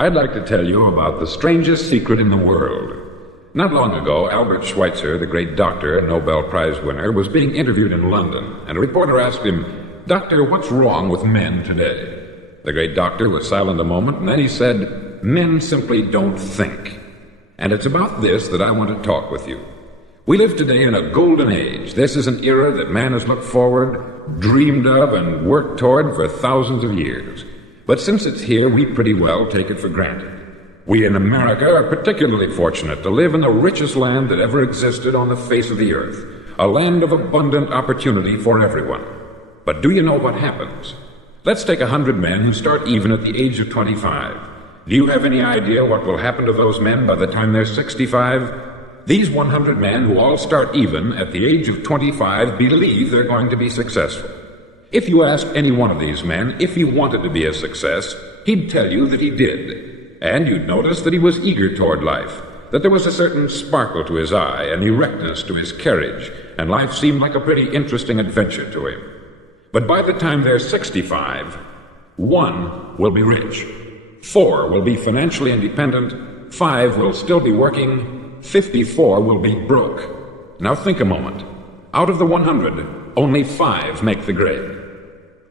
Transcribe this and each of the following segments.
I'd like to tell you about the strangest secret in the world. Not long ago, Albert Schweitzer, the great doctor and Nobel Prize winner, was being interviewed in London, and a reporter asked him, "Doctor, what's wrong with men today?" The great doctor was silent a moment, and then he said, "Men simply don't think." And it's about this that I want to talk with you. We live today in a golden age. This is an era that man has looked forward, dreamed of, and worked toward for thousands of years. But since it's here, we pretty well take it for granted. We in America are particularly fortunate to live in the richest land that ever existed on the face of the earth, a land of abundant opportunity for everyone. But do you know what happens? Let's take 100 men who start even at the age of 25. Do you have any idea what will happen to those men by the time they're 65? These 100 men who all start even at the age of 25 believe they're going to be successful. If you ask any one of these men if he wanted to be a success, he'd tell you that he did. And you'd notice that he was eager toward life, that there was a certain sparkle to his eye, an erectness to his carriage, and life seemed like a pretty interesting adventure to him. But by the time they're 65, 1 will be rich, 4 will be financially independent, 5 will still be working, 54 will be broke. Now think a moment. Out of the 100, only 5 make the grade.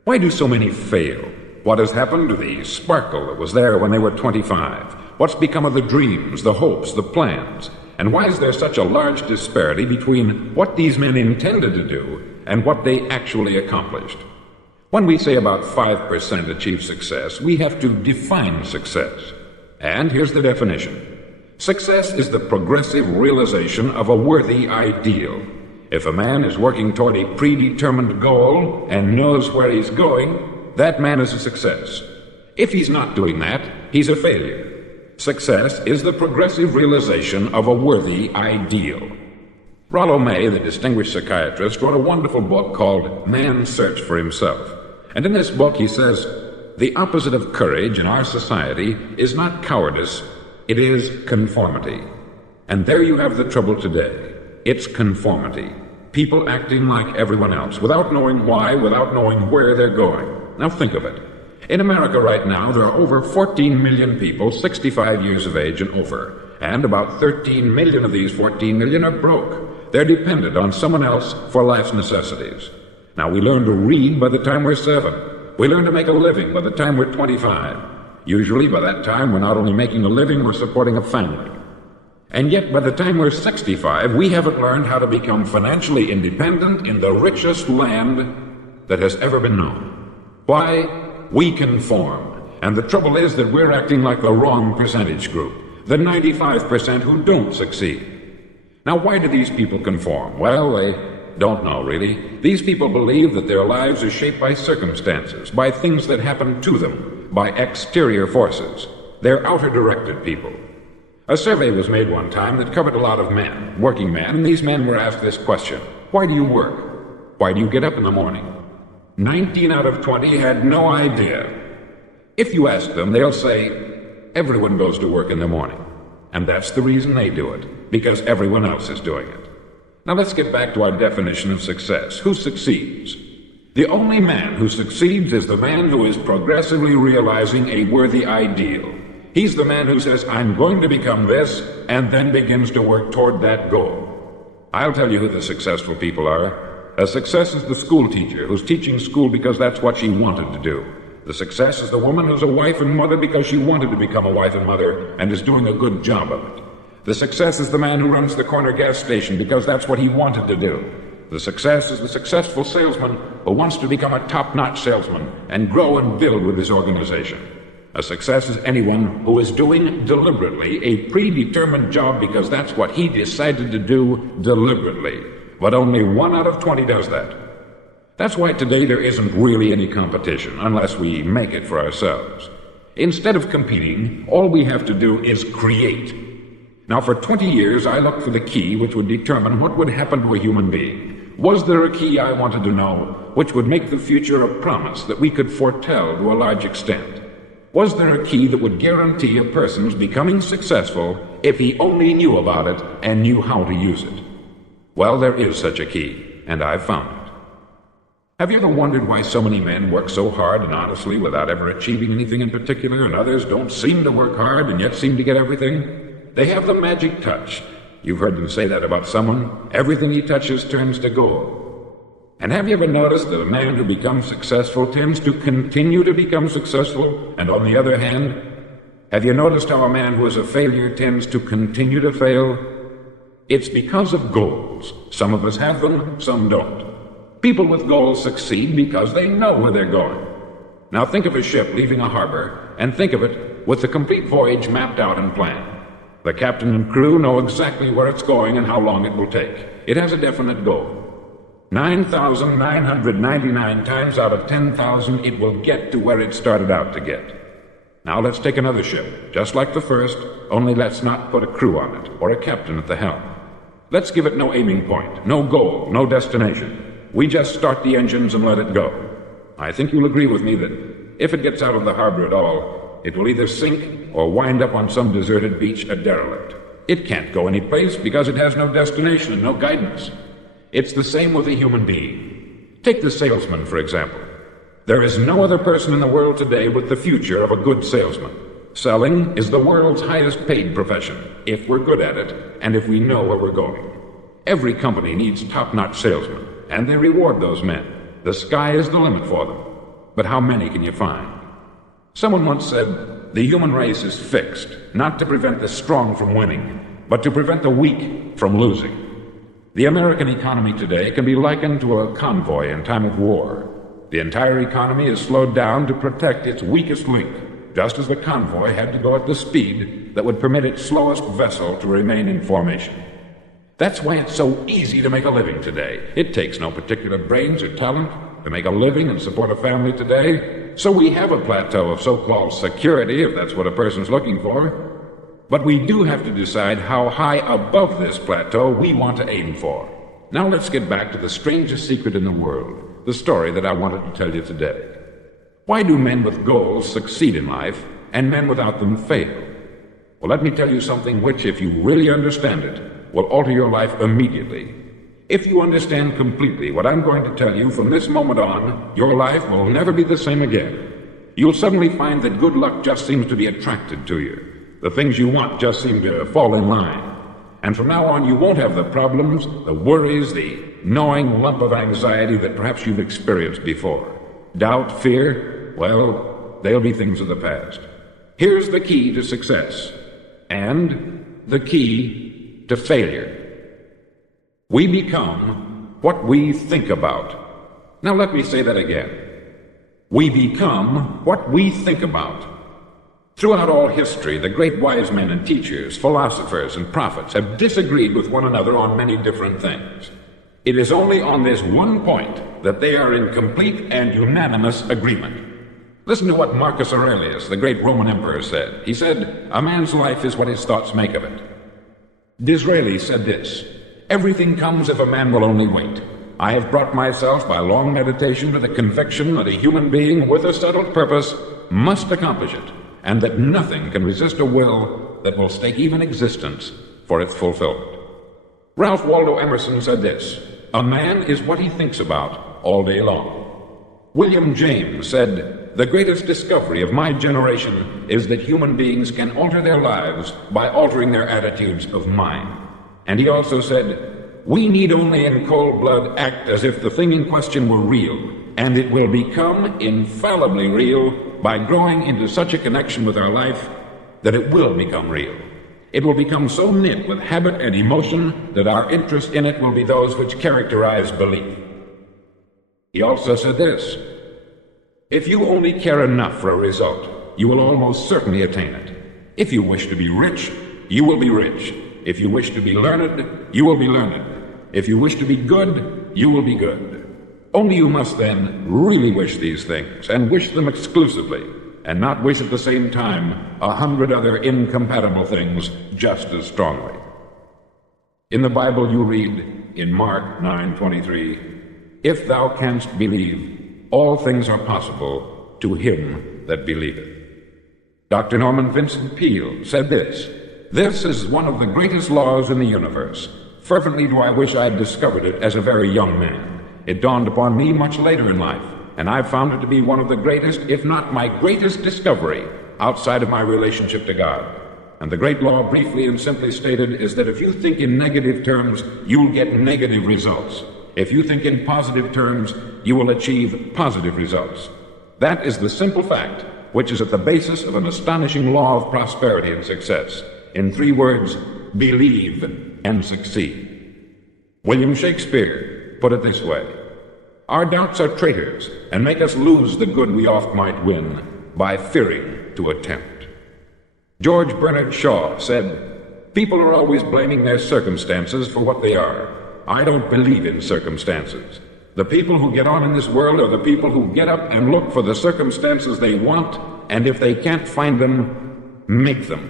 Why do so many fail? What has happened to the sparkle that was there when they were 25? What's become of the dreams, the hopes, the plans? And why is there such a large disparity between what these men intended to do and what they actually accomplished? When we say about 5% achieve success, we have to define success. And here's the definition. Success is the progressive realization of a worthy ideal. If a man is working toward a predetermined goal and knows where he's going, that man is a success. If he's not doing that, he's a failure. Success is the progressive realization of a worthy ideal. Rollo May, the distinguished psychiatrist, wrote a wonderful book called Man's Search for Himself. And in this book he says, the opposite of courage in our society is not cowardice, it is conformity. And there you have the trouble today. It's conformity. People acting like everyone else, without knowing why, without knowing where they're going. Now think of it. In America right now, there are over 14 million people 65 years of age and over, and about 13 million of these 14 million are broke. They're dependent on someone else for life's necessities. Now, we learn to read by the time we're 7. We learn to make a living by the time we're 25. Usually, by that time, we're not only making a living, we're supporting a family. And yet, by the time we're 65, we haven't learned how to become financially independent in the richest land that has ever been known. Why? We conform. And the trouble is that we're acting like the wrong percentage group, the 95% who don't succeed. Now, why do these people conform? Well, they don't know, really. These people believe that their lives are shaped by circumstances, by things that happen to them, by exterior forces. They're outer-directed people. A survey was made one time that covered a lot of men, working men, and these men were asked this question: why do you work? Why do you get up in the morning? 19 out of 20 had no idea. If you ask them, they'll say, everyone goes to work in the morning. And that's the reason they do it, because everyone else is doing it. Now let's get back to our definition of success. Who succeeds? The only man who succeeds is the man who is progressively realizing a worthy ideal. He's the man who says, I'm going to become this, and then begins to work toward that goal. I'll tell you who the successful people are. A success is the school teacher who's teaching school because that's what she wanted to do. The success is the woman who's a wife and mother because she wanted to become a wife and mother and is doing a good job of it. The success is the man who runs the corner gas station because that's what he wanted to do. The success is the successful salesman who wants to become a top-notch salesman and grow and build with his organization. A success is anyone who is doing deliberately a predetermined job because that's what he decided to do deliberately. But only 1 out of 20 does that. That's why today there isn't really any competition unless we make it for ourselves. Instead of competing, all we have to do is create. Now, for 20 years, I looked for the key which would determine what would happen to a human being. Was there a key I wanted to know which would make the future a promise that we could foretell to a large extent? Was there a key that would guarantee a person's becoming successful if he only knew about it and knew how to use it? Well, there is such a key, and I've found it. Have you ever wondered why so many men work so hard and honestly without ever achieving anything in particular, and others don't seem to work hard and yet seem to get everything? They have the magic touch. You've heard them say that about someone. Everything he touches turns to gold. And have you ever noticed that a man who becomes successful tends to continue to become successful? And on the other hand, have you noticed how a man who is a failure tends to continue to fail? It's because of goals. Some of us have them, some don't. People with goals succeed because they know where they're going. Now think of a ship leaving a harbor, and think of it with the complete voyage mapped out and planned. The captain and crew know exactly where it's going and how long it will take. It has a definite goal. 9,999 times out of 10,000 it will get to where it started out to get. Now let's take another ship, just like the first, only let's not put a crew on it, or a captain at the helm. Let's give it no aiming point, no goal, no destination. We just start the engines and let it go. I think you'll agree with me that if it gets out of the harbor at all, it will either sink or wind up on some deserted beach a derelict. It can't go any place because it has no destination and no guidance. It's the same with a human being. Take the salesman, for example. There is no other person in the world today with the future of a good salesman. Selling is the world's highest paid profession, if we're good at it and if we know where we're going. Every company needs top-notch salesmen, and they reward those men. The sky is the limit for them. But how many can you find? Someone once said, the human race is fixed, not to prevent the strong from winning, but to prevent the weak from losing. The American economy today can be likened to a convoy in time of war. The entire economy is slowed down to protect its weakest link, just as the convoy had to go at the speed that would permit its slowest vessel to remain in formation. That's why it's so easy to make a living today. It takes no particular brains or talent to make a living and support a family today. So we have a plateau of so-called security, if that's what a person's looking for. But we do have to decide how high above this plateau we want to aim for. Now let's get back to the strangest secret in the world, the story that I wanted to tell you today. Why do men with goals succeed in life and men without them fail? Well, let me tell you something which, if you really understand it, will alter your life immediately. If you understand completely what I'm going to tell you from this moment on, your life will never be the same again. You'll suddenly find that good luck just seems to be attracted to you. The things you want just seem to fall in line. And from now on, you won't have the problems, the worries, the gnawing lump of anxiety that perhaps you've experienced before. Doubt, fear, well, they'll be things of the past. Here's the key to success, and the key to failure. We become what we think about. Now let me say that again. We become what we think about. Throughout all history, the great wise men and teachers, philosophers and prophets have disagreed with one another on many different things. It is only on this one point that they are in complete and unanimous agreement. Listen to what Marcus Aurelius, the great Roman emperor, said. He said, "A man's life is what his thoughts make of it." Disraeli said this, "Everything comes if a man will only wait. I have brought myself by long meditation to the conviction that a human being with a settled purpose must accomplish it, and that nothing can resist a will that will stake even existence for its fulfillment." Ralph Waldo Emerson said this, "A man is what he thinks about all day long." William James said, "The greatest discovery of my generation is that human beings can alter their lives by altering their attitudes of mind." And he also said, "We need only in cold blood act as if the thing in question were real, and it will become infallibly real by growing into such a connection with our life that it will become real. It will become so knit with habit and emotion that our interest in it will be those which characterize belief." He also said this, "If you only care enough for a result, you will almost certainly attain it. If you wish to be rich, you will be rich. If you wish to be learned, you will be learned. If you wish to be good, you will be good. Only you must then really wish these things, and wish them exclusively, and not wish at the same time 100 other incompatible things just as strongly." In the Bible you read, in Mark 9:23, "If thou canst believe, all things are possible to him that believeth." Dr. Norman Vincent Peale said this, "This is one of the greatest laws in the universe. Fervently do I wish I had discovered it as a very young man. It dawned upon me much later in life, and I've found it to be one of the greatest, if not my greatest discovery, outside of my relationship to God. And the great law, briefly and simply stated, is that if you think in negative terms, you'll get negative results. If you think in positive terms, you will achieve positive results. That is the simple fact which is at the basis of an astonishing law of prosperity and success. In 3 words, believe and succeed. William Shakespeare put it this way: our doubts are traitors and make us lose the good we oft might win by fearing to attempt. George Bernard Shaw said, people are always blaming their circumstances for what they are. I don't believe in circumstances. The people who get on in this world are the people who get up and look for the circumstances they want, and if they can't find them, make them.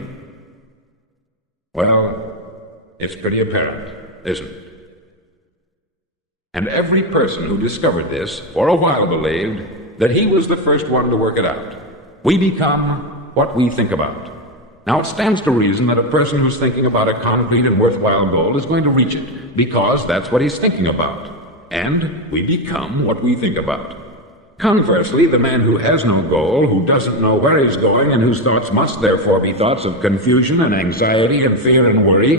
Well, it's pretty apparent, isn't it? And every person who discovered this for a while believed that he was the first one to work it out. We become what we think about. Now, it stands to reason that a person who's thinking about a concrete and worthwhile goal is going to reach it, because that's what he's thinking about. And we become what we think about. Conversely, the man who has no goal, who doesn't know where he's going, and whose thoughts must therefore be thoughts of confusion and anxiety and fear and worry,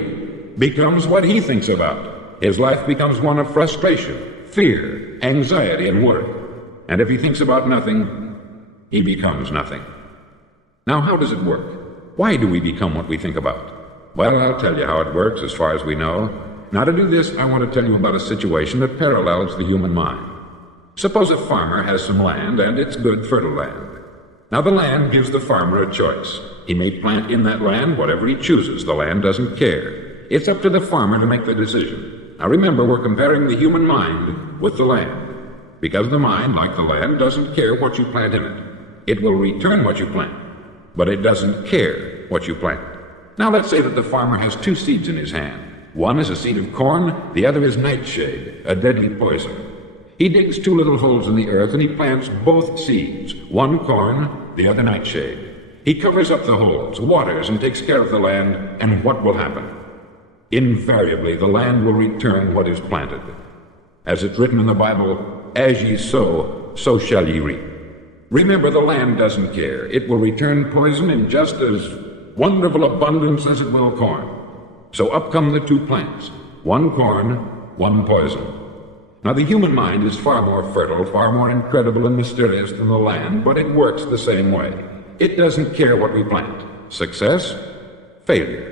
becomes what he thinks about. His life becomes one of frustration, fear, anxiety, and worry. And if he thinks about nothing, he becomes nothing. Now, how does it work? Why do we become what we think about? Well, I'll tell you how it works as far as we know. Now, to do this, I want to tell you about a situation that parallels the human mind. Suppose a farmer has some land, and it's good, fertile land. Now, the land gives the farmer a choice. He may plant in that land whatever he chooses. The land doesn't care. It's up to the farmer to make the decision. Now, remember, we're comparing the human mind with the land. Because the mind, like the land, doesn't care what you plant in it. It will return what you plant, but it doesn't care what you plant. Now, let's say that the farmer has 2 seeds in his hand. One is a seed of corn, the other is nightshade, a deadly poison. He digs 2 little holes in the earth and he plants both seeds, one corn, the other nightshade. He covers up the holes, waters, and takes care of the land, and what will happen? Invariably, the land will return what is planted. As it's written in the Bible, as ye sow, so shall ye reap. Remember, the land doesn't care. It will return poison in just as wonderful abundance as it will corn. So up come the 2 plants, one corn, one poison. Now, the human mind is far more fertile, far more incredible and mysterious than the land, but it works the same way. It doesn't care what we plant. Success, failure.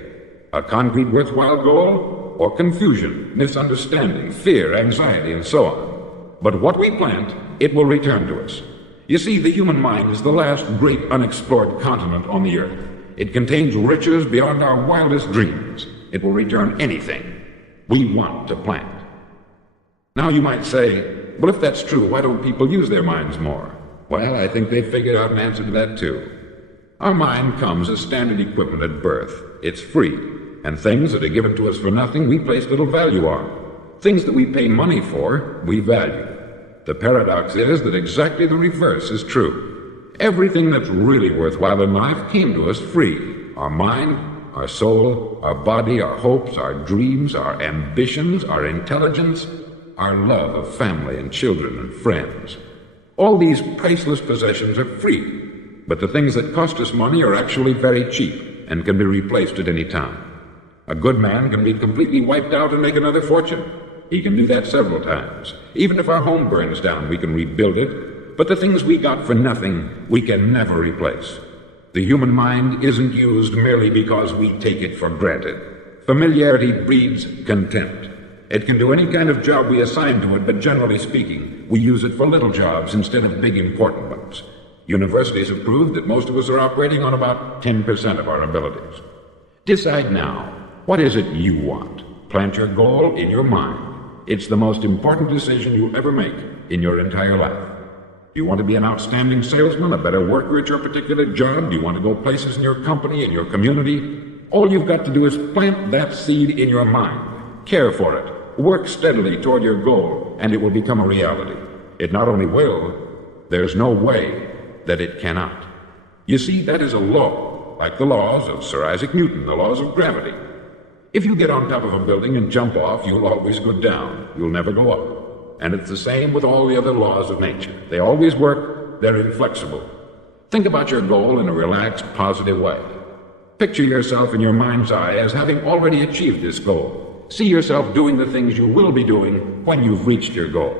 A concrete worthwhile goal, or confusion, misunderstanding, fear, anxiety, and so on. But what we plant, it will return to us. You see, the human mind is the last great unexplored continent on the earth. It contains riches beyond our wildest dreams. It will return anything we want to plant. Now, you might say, well, if that's true, why don't people use their minds more? Well, I think they've figured out an answer to that, too. Our mind comes as standard equipment at birth. It's free, and things that are given to us for nothing, we place little value on. Things that we pay money for, we value. The paradox is that exactly the reverse is true. Everything that's really worthwhile in life came to us free. Our mind, our soul, our body, our hopes, our dreams, our ambitions, our intelligence, our love of family and children and friends. All these priceless possessions are free, but the things that cost us money are actually very cheap and can be replaced at any time. A good man can be completely wiped out and make another fortune. He can do that several times. Even if our home burns down, we can rebuild it, but the things we got for nothing, we can never replace. The human mind isn't used merely because we take it for granted. Familiarity breeds contempt. It can do any kind of job we assign to it, but generally speaking, we use it for little jobs instead of big important ones. Universities have proved that most of us are operating on about 10% of our abilities. Decide now, what is it you want? Plant your goal in your mind. It's the most important decision you'll ever make in your entire life. Do you want to be an outstanding salesman, a better worker at your particular job? Do you want to go places in your company, in your community? All you've got to do is plant that seed in your mind. Care for it. Work steadily toward your goal, and it will become a reality. It not only will, there's no way that it cannot. You see, that is a law, like the laws of Sir Isaac Newton, the laws of gravity. If you get on top of a building and jump off, you'll always go down. You'll never go up. And it's the same with all the other laws of nature. They always work, they're inflexible. Think about your goal in a relaxed, positive way. Picture yourself in your mind's eye as having already achieved this goal. See yourself doing the things you will be doing when you've reached your goal.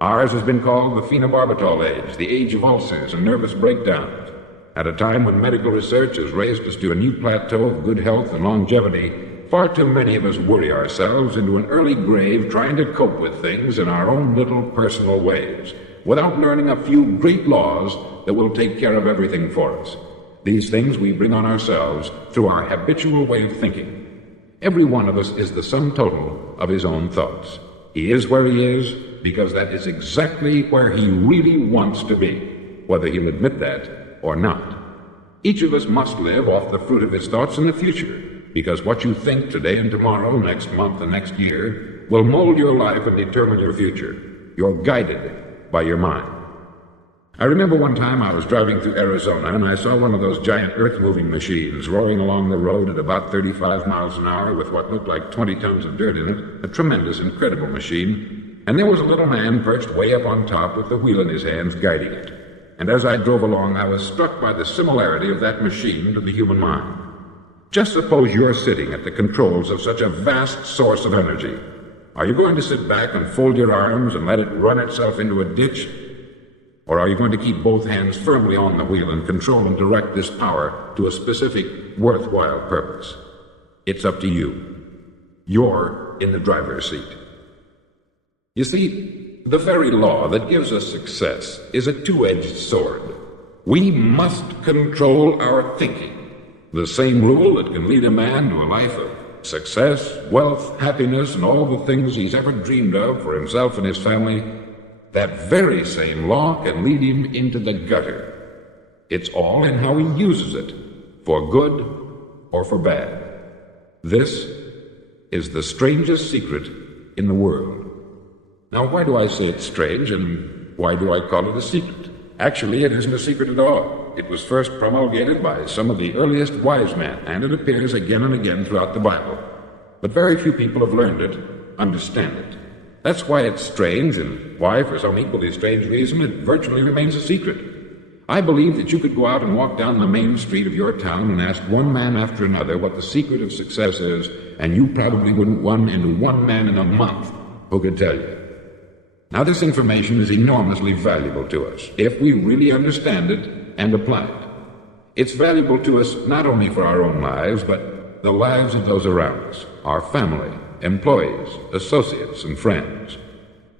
Ours has been called the phenobarbital age, the age of ulcers and nervous breakdowns. At a time when medical research has raised us to a new plateau of good health and longevity, far too many of us worry ourselves into an early grave trying to cope with things in our own little personal ways, without learning a few great laws that will take care of everything for us. These things we bring on ourselves through our habitual way of thinking. Every one of us is the sum total of his own thoughts. He is where he is because that is exactly where he really wants to be, whether he'll admit that or not. Each of us must live off the fruit of his thoughts in the future, because what you think today and tomorrow, next month and next year, will mold your life and determine your future. You're guided by your mind. I remember one time I was driving through Arizona and I saw one of those giant earth-moving machines roaring along the road at about 35 miles an hour with what looked like 20 tons of dirt in it, a tremendous, incredible machine, and there was a little man perched way up on top with the wheel in his hands guiding it. And as I drove along, I was struck by the similarity of that machine to the human mind. Just suppose you're sitting at the controls of such a vast source of energy. Are you going to sit back and fold your arms and let it run itself into a ditch? Or are you going to keep both hands firmly on the wheel and control and direct this power to a specific, worthwhile purpose? It's up to you. You're in the driver's seat. You see, the very law that gives us success is a two-edged sword. We must control our thinking. The same rule that can lead a man to a life of success, wealth, happiness, and all the things he's ever dreamed of for himself and his family, that very same law can lead him into the gutter. It's all in how he uses it, for good or for bad. This is the strangest secret in the world. Now, why do I say it's strange, and why do I call it a secret? Actually, it isn't a secret at all. It was first promulgated by some of the earliest wise men, and it appears again and again throughout the Bible. But very few people have learned it, understand it. That's why it's strange, and why, for some equally strange reason, it virtually remains a secret. I believe that you could go out and walk down the main street of your town and ask one man after another what the secret of success is, and you probably wouldn't run into one man in a month who could tell you. Now, this information is enormously valuable to us, if we really understand it and apply it. It's valuable to us not only for our own lives, but the lives of those around us, our family, employees, associates, and friends.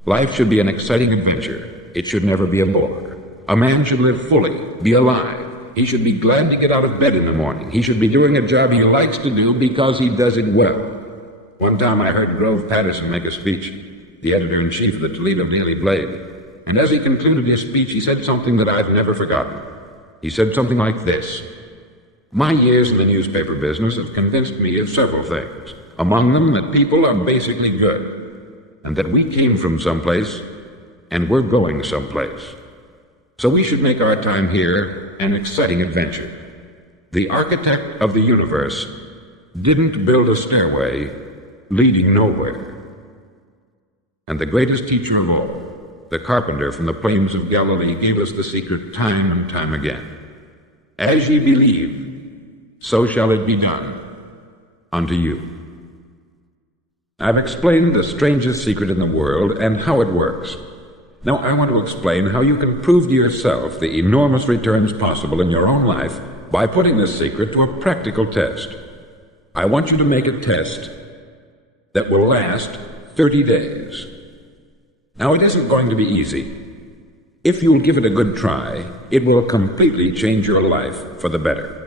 Life should be an exciting adventure. It should never be a bore. A man should live fully, be alive. He should be glad to get out of bed in the morning. He should be doing a job he likes to do because he does it well. One time I heard Grove Patterson make a speech, the editor-in-chief of the Toledo Daily Blade, and as he concluded his speech, he said something that I've never forgotten. He said something like this: "My years in the newspaper business have convinced me of several things. Among them, that people are basically good, and that we came from someplace, and we're going someplace. So we should make our time here an exciting adventure. The architect of the universe didn't build a stairway leading nowhere. And the greatest teacher of all, the carpenter from the plains of Galilee, gave us the secret time and time again. As ye believe, so shall it be done unto you." I've explained the strangest secret in the world and how it works. Now I want to explain how you can prove to yourself the enormous returns possible in your own life by putting this secret to a practical test. I want you to make a test that will last 30 days. Now, it isn't going to be easy. If you'll give it a good try, it will completely change your life for the better.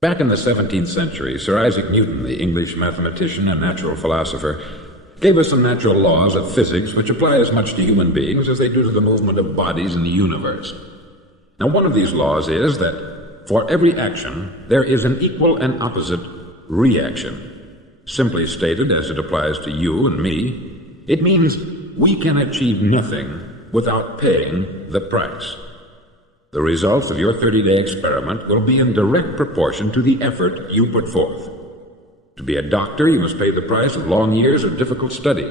Back in the 17th century, Sir Isaac Newton, the English mathematician and natural philosopher, gave us some natural laws of physics which apply as much to human beings as they do to the movement of bodies in the universe. Now, one of these laws is that for every action, there is an equal and opposite reaction. Simply stated, as it applies to you and me, it means we can achieve nothing without paying the price. The results of your 30-day experiment will be in direct proportion to the effort you put forth. To be a doctor, you must pay the price of long years of difficult study.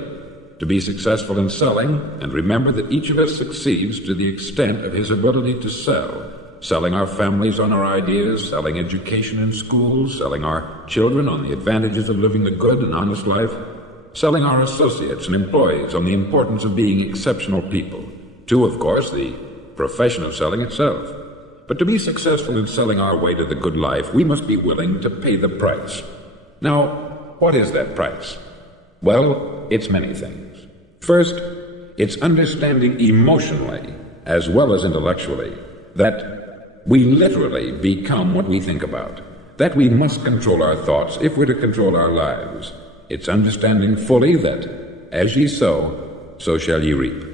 to be successful in selling, and remember that each of us succeeds to the extent of his ability to sell. Selling our families on our ideas, selling education in schools, selling our children on the advantages of living a good and honest life, selling our associates and employees on the importance of being exceptional people, to, of course, the profession of selling itself. But to be successful in selling our way to the good life, we must be willing to pay the price. Now, what is that price? Well, it's many things. First, it's understanding emotionally, as well as intellectually, that we literally become what we think about, that we must control our thoughts if we're to control our lives. It's understanding fully that, as ye sow, so shall ye reap.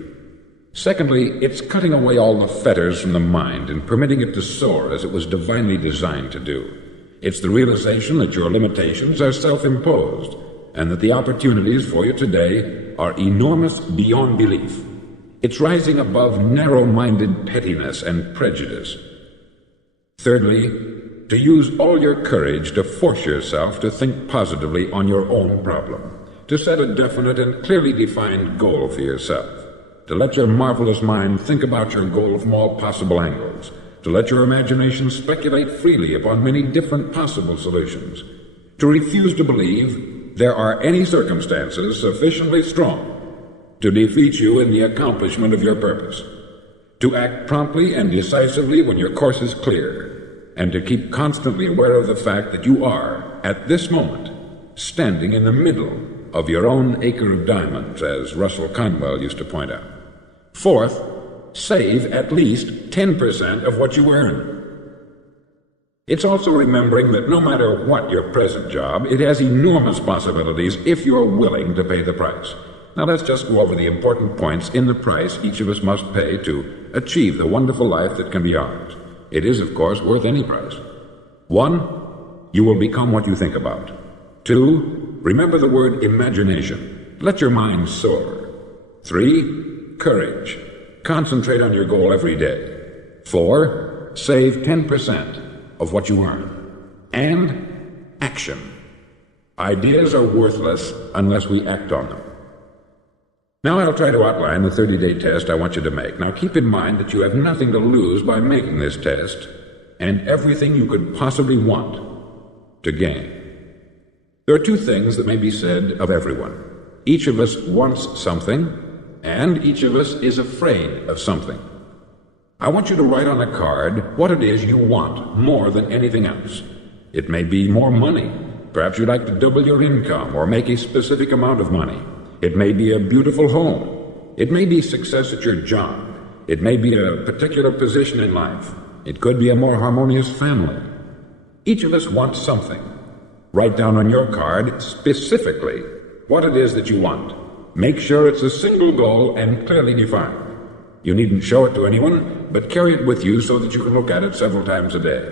Secondly, it's cutting away all the fetters from the mind and permitting it to soar as it was divinely designed to do. It's the realization that your limitations are self-imposed, and that the opportunities for you today are enormous beyond belief. It's rising above narrow-minded pettiness and prejudice. Thirdly, to use all your courage to force yourself to think positively on your own problem, to set a definite and clearly defined goal for yourself, to let your marvelous mind think about your goal from all possible angles, to let your imagination speculate freely upon many different possible solutions, to refuse to believe there are any circumstances sufficiently strong to defeat you in the accomplishment of your purpose, to act promptly and decisively when your course is clear, and to keep constantly aware of the fact that you are, at this moment, standing in the middle of your own acre of diamonds, as Russell Conwell used to point out. Fourth, save at least 10% of what you earn. It's also remembering that no matter what your present job, it has enormous possibilities if you're willing to pay the price. Now let's just go over the important points in the price each of us must pay to achieve the wonderful life that can be ours. It is, of course, worth any price. 1, you will become what you think about. 2, remember the word imagination. Let your mind soar. 3, courage. Concentrate on your goal every day. 4, save 10% of what you earn. And action. Ideas are worthless unless we act on them. Now I'll try to outline the 30-day test I want you to make. Now keep in mind that you have nothing to lose by making this test, and everything you could possibly want to gain. There are 2 things that may be said of everyone. Each of us wants something, and each of us is afraid of something. I want you to write on a card what it is you want more than anything else. It may be more money. Perhaps you'd like to double your income or make a specific amount of money. It may be a beautiful home. It may be success at your job. It may be a particular position in life. It could be a more harmonious family. Each of us wants something. Write down on your card specifically what it is that you want. Make sure it's a single goal and clearly defined. You needn't show it to anyone, but carry it with you so that you can look at it several times a day.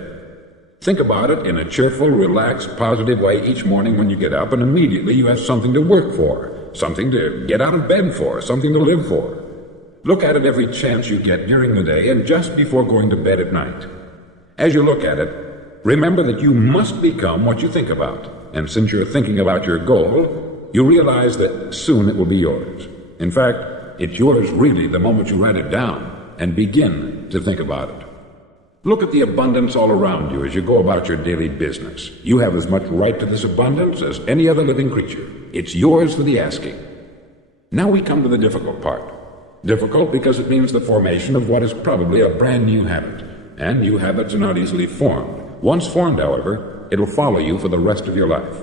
Think about it in a cheerful, relaxed, positive way each morning when you get up, and immediately you have something to work for, something to get out of bed for, something to live for. Look at it every chance you get during the day and just before going to bed at night. As you look at it, remember that you must become what you think about, and since you're thinking about your goal, you realize that soon it will be yours. In fact, it's yours really the moment you write it down and begin to think about it. Look at the abundance all around you as you go about your daily business. You have as much right to this abundance as any other living creature. It's yours for the asking. Now we come to the difficult part. Difficult because it means the formation of what is probably a brand new habit. And new habits are not easily formed. Once formed, however, it'll follow you for the rest of your life.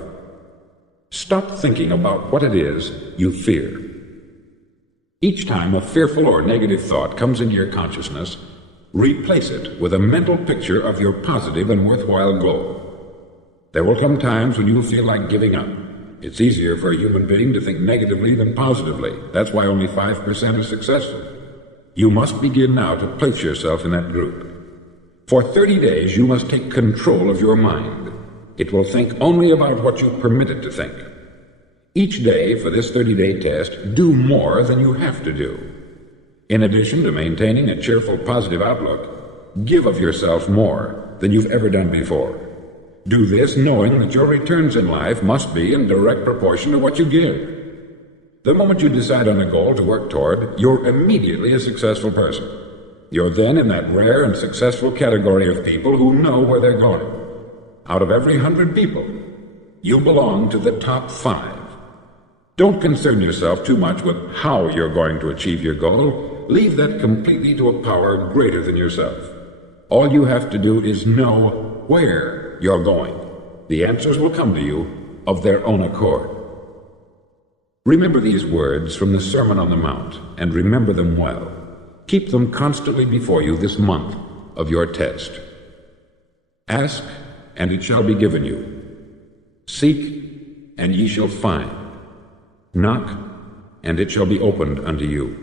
Stop thinking about what it is you fear. Each time a fearful or negative thought comes into your consciousness, replace it with a mental picture of your positive and worthwhile goal. There will come times when you will feel like giving up. It's easier for a human being to think negatively than positively. That's why only 5% is successful. You must begin now to place yourself in that group. For 30 days, you must take control of your mind. It will think only about what you permit it to think. Each day for this 30-day test, do more than you have to do. In addition to maintaining a cheerful, positive outlook, give of yourself more than you've ever done before. Do this knowing that your returns in life must be in direct proportion to what you give. The moment you decide on a goal to work toward, you're immediately a successful person. You're then in that rare and successful category of people who know where they're going. Out of every 100 people, you belong to the top 5. Don't concern yourself too much with how you're going to achieve your goal. Leave that completely to a power greater than yourself. All you have to do is know where you're going. The answers will come to you of their own accord. Remember these words from the Sermon on the Mount, and remember them well. Keep them constantly before you this month of your test. Ask, and it shall be given you. Seek, and ye shall find. Knock, and it shall be opened unto you.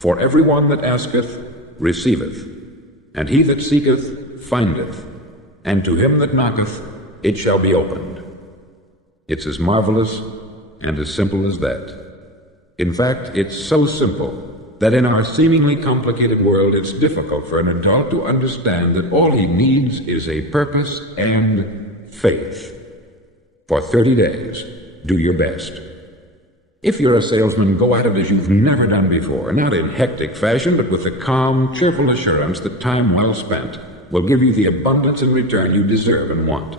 For every one that asketh receiveth, and he that seeketh findeth, and to him that knocketh it shall be opened. It's as marvelous and as simple as that. In fact, it's so simple that in our seemingly complicated world it's difficult for an adult to understand that all he needs is a purpose and faith. For 30 days, do your best. If you're a salesman, go at it as you've never done before, not in hectic fashion, but with the calm, cheerful assurance that time well spent will give you the abundance in return you deserve and want.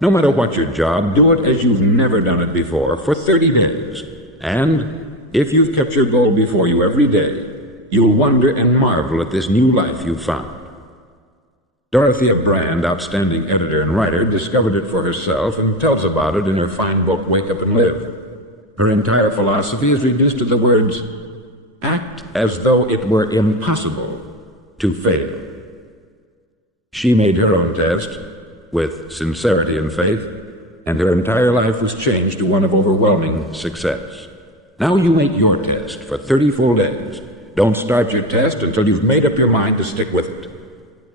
No matter what your job, do it as you've never done it before for 30 days. And if you've kept your goal before you every day, you'll wonder and marvel at this new life you've found. Dorothea Brand, outstanding editor and writer, discovered it for herself and tells about it in her fine book, Wake Up and Live. Her entire philosophy is reduced to the words, act as though it were impossible to fail. She made her own test with sincerity and faith, and her entire life was changed to one of overwhelming success. Now you make your test for 30 full days. Don't start your test until you've made up your mind to stick with it.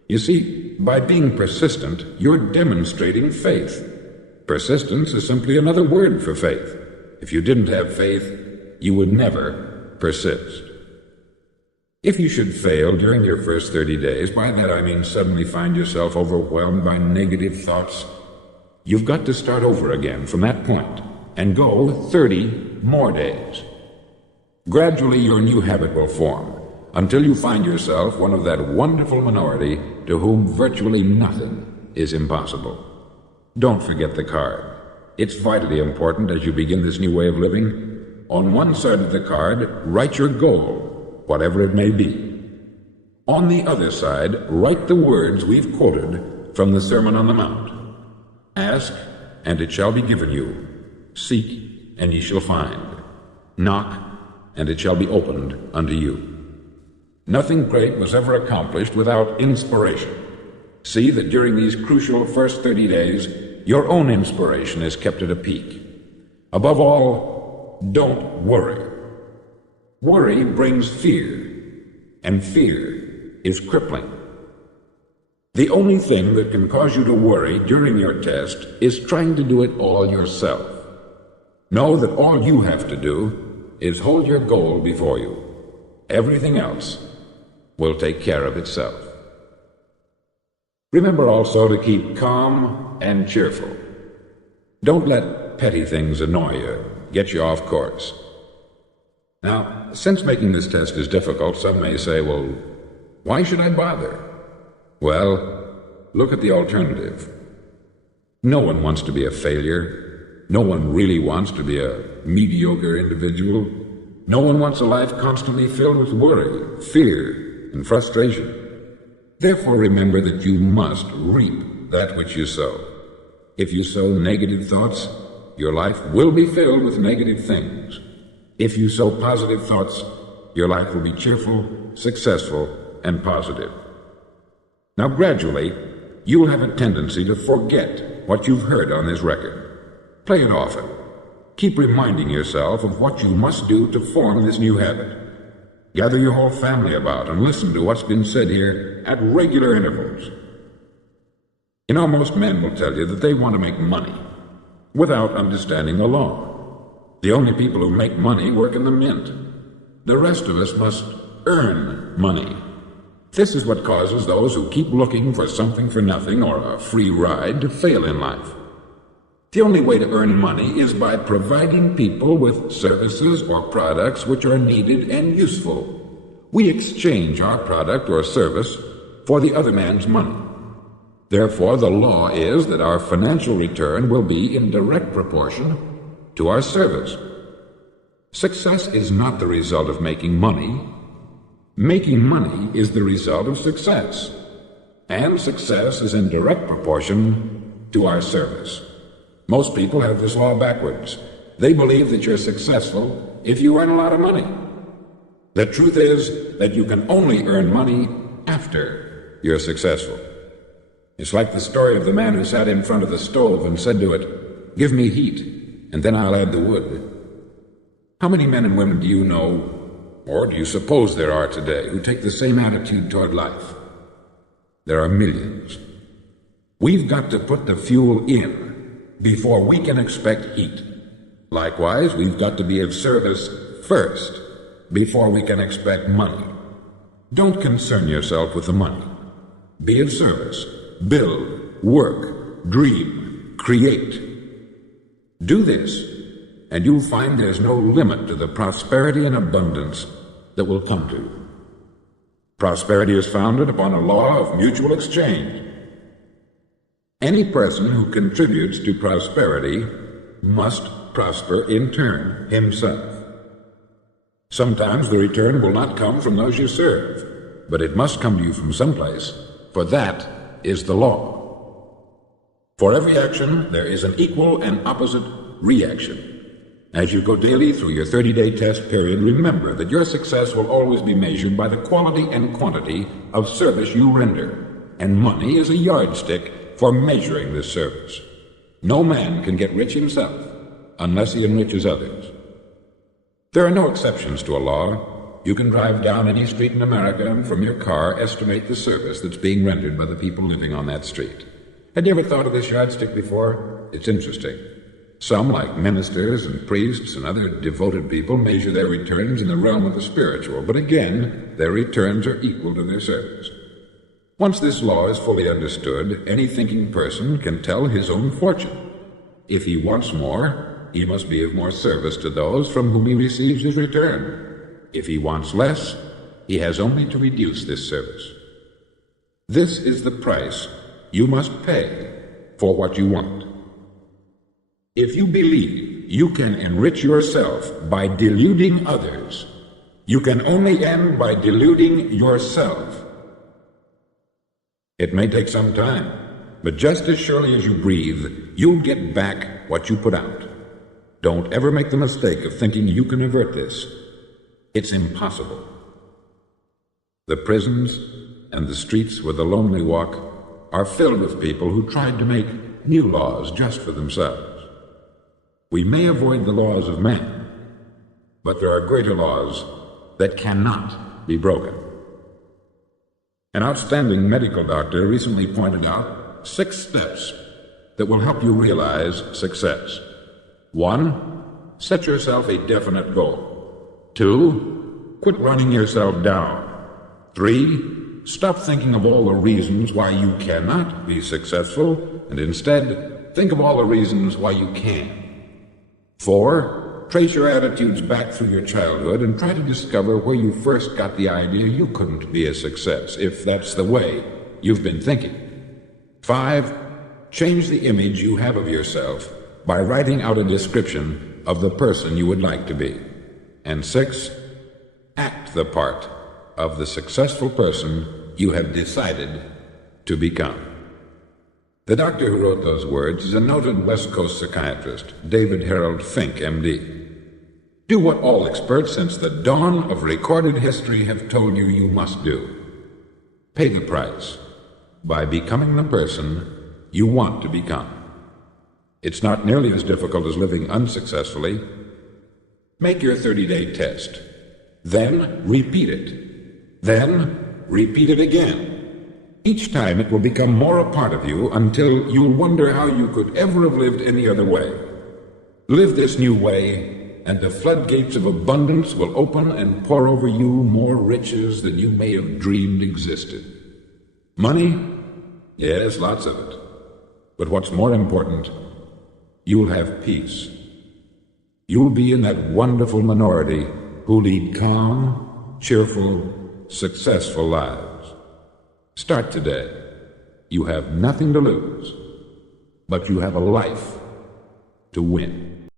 You see, by being persistent, you're demonstrating faith. Persistence is simply another word for faith. If you didn't have faith, you would never persist. If you should fail during your first 30 days, by that I mean suddenly find yourself overwhelmed by negative thoughts, you've got to start over again from that point and go 30 more days. Gradually your new habit will form until you find yourself one of that wonderful minority to whom virtually nothing is impossible. Don't forget the card. It's vitally important as you begin this new way of living. On one side of the card, write your goal, whatever it may be. On the other side, write the words we've quoted from the Sermon on the Mount. Ask, and it shall be given you. Seek, and ye shall find. Knock, and it shall be opened unto you. Nothing great was ever accomplished without inspiration. See that during these crucial first 30 days, your own inspiration is kept at a peak. Above all, don't worry. Worry brings fear, and fear is crippling. The only thing that can cause you to worry during your test is trying to do it all yourself. Know that all you have to do is hold your goal before you. Everything else will take care of itself. Remember also to keep calm and cheerful. Don't let petty things annoy you, get you off course. Now, since making this test is difficult, some may say, well, why should I bother? Well, look at the alternative. No one wants to be a failure. No one really wants to be a mediocre individual. No one wants a life constantly filled with worry, fear, and frustration. Therefore, remember that you must reap that which you sow. If you sow negative thoughts, your life will be filled with negative things. If you sow positive thoughts, your life will be cheerful, successful, and positive. Now, gradually, you'll have a tendency to forget what you've heard on this record. Play it often. Keep reminding yourself of what you must do to form this new habit. Gather your whole family about and listen to what's been said here at regular intervals. You know, most men will tell you that they want to make money without understanding the law. The only people who make money work in the mint. The rest of us must earn money. This is what causes those who keep looking for something for nothing or a free ride to fail in life. The only way to earn money is by providing people with services or products which are needed and useful. We exchange our product or service for the other man's money. Therefore, the law is that our financial return will be in direct proportion to our service. Success is not the result of making money. Making money is the result of success. And success is in direct proportion to our service. Most people have this law backwards. They believe that you're successful if you earn a lot of money. The truth is that you can only earn money after you're successful. It's like the story of the man who sat in front of the stove and said to it, "Give me heat, and then I'll add the wood." How many men and women do you know, or do you suppose there are today, who take the same attitude toward life? There are millions. We've got to put the fuel in before we can expect heat. Likewise, we've got to be of service first before we can expect money. Don't concern yourself with the money. Be of service. Build, work, dream, create. Do this, and you'll find there's no limit to the prosperity and abundance that will come to you. Prosperity is founded upon a law of mutual exchange. Any person who contributes to prosperity must prosper in turn himself. Sometimes the return will not come from those you serve, but it must come to you from someplace, for that is the law. For every action, there is an equal and opposite reaction. As you go daily through your 30-day test period, remember that your success will always be measured by the quality and quantity of service you render, and money is a yardstick for measuring this service. No man can get rich himself unless he enriches others. There are no exceptions to a law. You can drive down any street in America and from your car estimate the service that's being rendered by the people living on that street. Had you ever thought of this yardstick before? It's interesting. Some, like ministers and priests and other devoted people, measure their returns in the realm of the spiritual, but again, their returns are equal to their service. Once this law is fully understood, any thinking person can tell his own fortune. If he wants more, he must be of more service to those from whom he receives his return. If he wants less, he has only to reduce this service. This is the price you must pay for what you want. If you believe you can enrich yourself by deluding others, you can only end by deluding yourself. It may take some time, but just as surely as you breathe, you'll get back what you put out. Don't ever make the mistake of thinking you can avert this. It's impossible. The prisons and the streets where the lonely walk are filled with people who tried to make new laws just for themselves. We may avoid the laws of man, but there are greater laws that cannot be broken. An outstanding medical doctor recently pointed out 6 steps that will help you realize success. 1. Set yourself a definite goal. 2. Quit running yourself down. 3. Stop thinking of all the reasons why you cannot be successful, and instead think of all the reasons why you can. 4. Trace your attitudes back through your childhood and try to discover where you first got the idea you couldn't be a success, if that's the way you've been thinking. 5. Change the image you have of yourself by writing out a description of the person you would like to be. And 6. Act the part of the successful person you have decided to become. The doctor who wrote those words is a noted West Coast psychiatrist, David Harold Fink, M.D. Do what all experts since the dawn of recorded history have told you you must do. Pay the price by becoming the person you want to become. It's not nearly as difficult as living unsuccessfully. Make your 30-day test. Then repeat it. Then repeat it again. Each time it will become more a part of you until you'll wonder how you could ever have lived any other way. Live this new way, and the floodgates of abundance will open and pour over you more riches than you may have dreamed existed. Money? Yes, lots of it. But what's more important you'll have peace. You'll be in that wonderful minority who lead calm, cheerful, successful lives. Start today. You have nothing to lose, but you have a life to win.